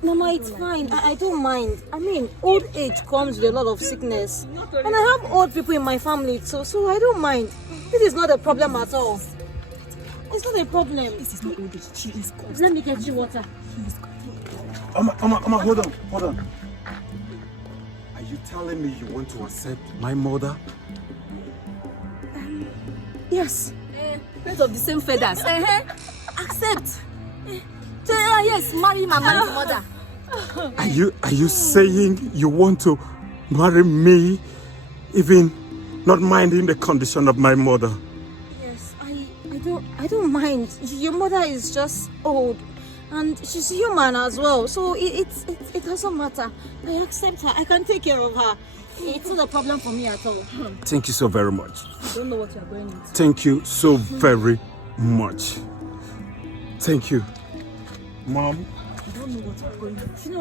Mama, it's fine. I don't mind. I mean, old age comes with a lot of sickness. And I have old people in my family too, so I don't mind. This is not a problem at all. It's not a problem. This is not old age. She is gone. Let me get you water. Amma, hold on. Are you telling me you want to accept my mother? Yes. Birds of the same feathers. Accept. Yes, marry my man's mother. Are you saying you want to marry me, even not minding the condition of my mother? Yes, I don't mind. Your mother is just old. And she's human as well, so it doesn't matter. I accept her. I can take care of her. It's not a problem for me at all. Thank you so very much. I don't know what you're going into. Thank you so very much. Thank you, Mom. I don't know what you're going into.